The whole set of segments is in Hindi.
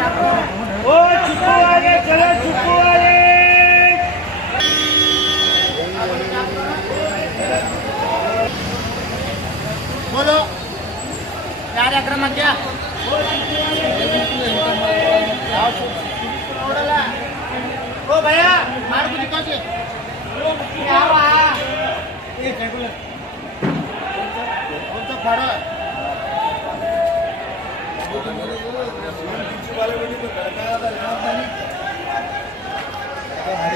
ओ चुप्पू वाले चलो चुप्पू वाले बोलो यार अक्रम क्या ओ भैया मार को दिखा के क्या हुआ ये टेबल कौन सा फाड़ा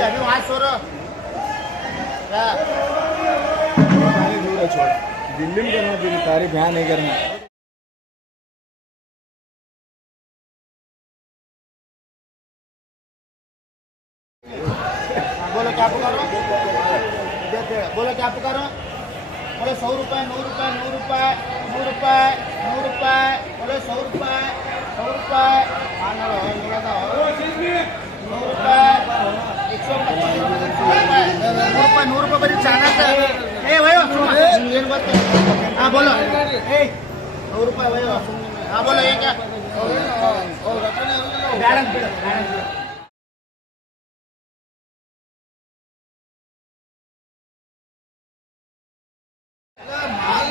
अभी वहां सो रहा दूर है छोड़ दिल्ली में करना दिल्ली तारीफ यहाँ नहीं करना बोलो क्या पुकारो बोलो क्या पुकारो बोलो 100 रुपए 9 रुपए 9 रुपए 9 रुपए 9 रुपए बोलो 100 रुपए 100 रुपए 9 रुपए 125 9 रुपए बड़ी चाना ए भाई हाँ बोलो ए 9 रुपए भाई हाँ बोलो ये क्या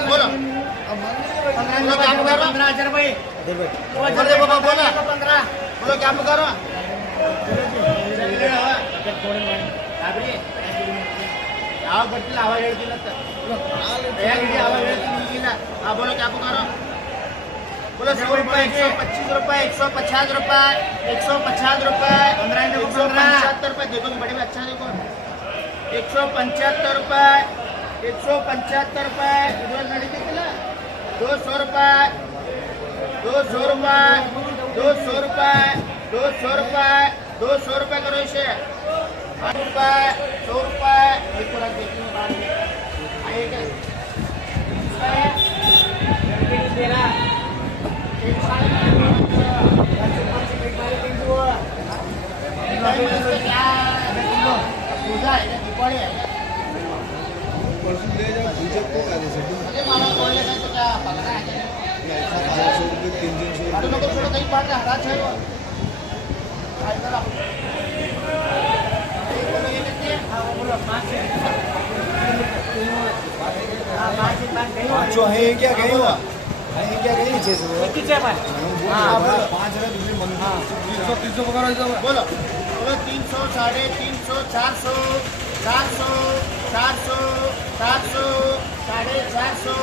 बोलो 15,000 भाई बोलो 15 बोलो क्या पुकारो ಯಾವ ಬರ್ತಿಲ್ಲ ಅವಾಗ ಹೇಳ್ತಿಲ್ಲ हाँ बोलो क्या पुकारो बोलो 100 रुपए 125 रुपए 150 रुपए 150 रुपए 175 रुपए देखो बड़ी अच्छा देखो 175 रुपए 175 रुपए 200 रुपए 200 रुपए 200 रुपए 200 रुपए 200 रुपए करो इसे 8 रुपए 100 रुपए पाँचों है क्या गई हुआ है क्या गई नीचे से वो कितने पास हाँ 5 है दूसरी मन हाँ 300 पकड़ो बोलो बोलो 300 350 400 400 400 400 450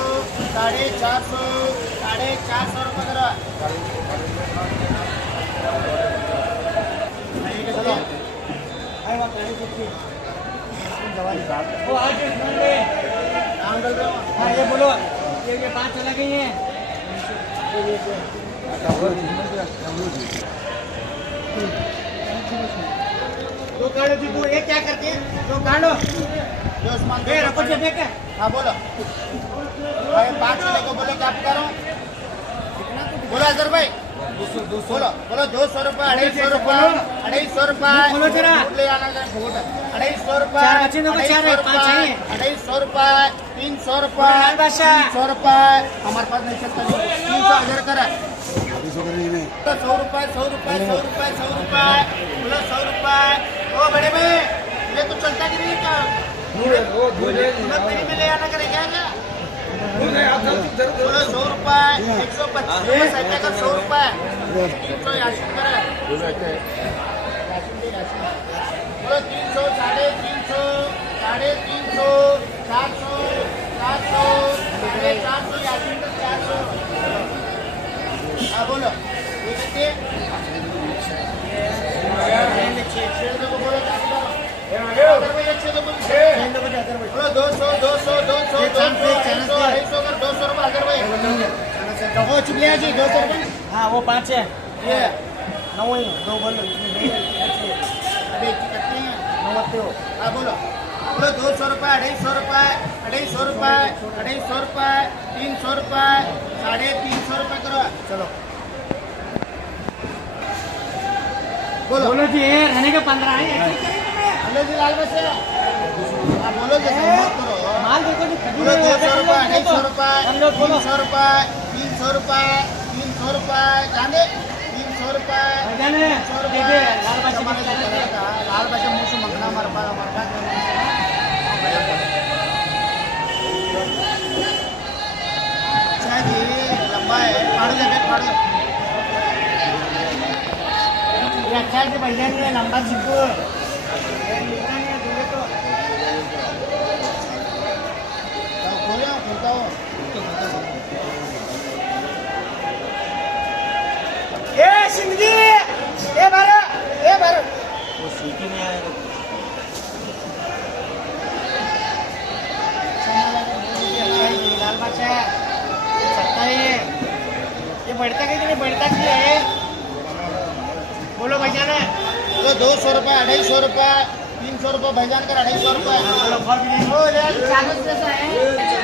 450 450 रुपये करो हाँ ये बोलो ये 5 चला गई है दो काढ़ो जी वो ये क्या करते हैं दो काढ़ो जो उस्मान दे रखो जी देख हाँ बोलो भाई 5 चले को बोलो क्या करो बोलो अजर भाई बोलो बोलो 200 रुपए 250 रुपए 250 रुपए बोलो जरा ले आना जरा 250 रुपए 250 रुपए 300 रुपए 300 रुपए हमारे पास नहीं चलता 300 हजार करा 100 रुपए 100 रुपए 100 रुपए 100 रुपए बोलो 100 रुपए ओ बड़े भाई ये तो चलता कि नहीं क्या में ले आना करेगा क्या बोलो 100 रुपए 125 का 100 रुपए 300 यासिन करा बोलो 300 350 350 400 400 450 यासिन का 400 हाँ बोलो ये कितने बोलो 200 200 200 200 रुपए अगर भाई हो चुकी है जी 200 रुपए हाँ वो 5 है ये 9 ही 2 बोलो अभी कितनी है 90 हो हाँ बोलो बोलो 200 रुपए 250 रुपए 250 रुपए 250 रुपए 300 रुपए 350 रुपए करो चलो बोलो जी रहने का 15 है हेलो जी लाल बच्चे हाँ बोलो जी माल देखो जी 200 रुपए 250 रुपए 300 रुपए 300 रुपए 300 रुपए जाने 300 रुपये भैया ने दे दे लाल बाजी में चला लाल बच्चे मुँह से मंगना मरपा अच्छा जी लंबा है फाड़ दे फाड़ दे ये अच्छा है कि भैया ने लंबा जिब्बू खुलता हो ए सिंधी ए भर वो सीटी नहीं आएगा लाल बादशाह सकता है ये बढ़ता कि नहीं बढ़ता कि है बोलो भैया ने तो 200 रुपये 250 रुपये 300 रुपये भाईजान का 250 रुपये बोलो फर्क नहीं ओ यार कागज जैसा है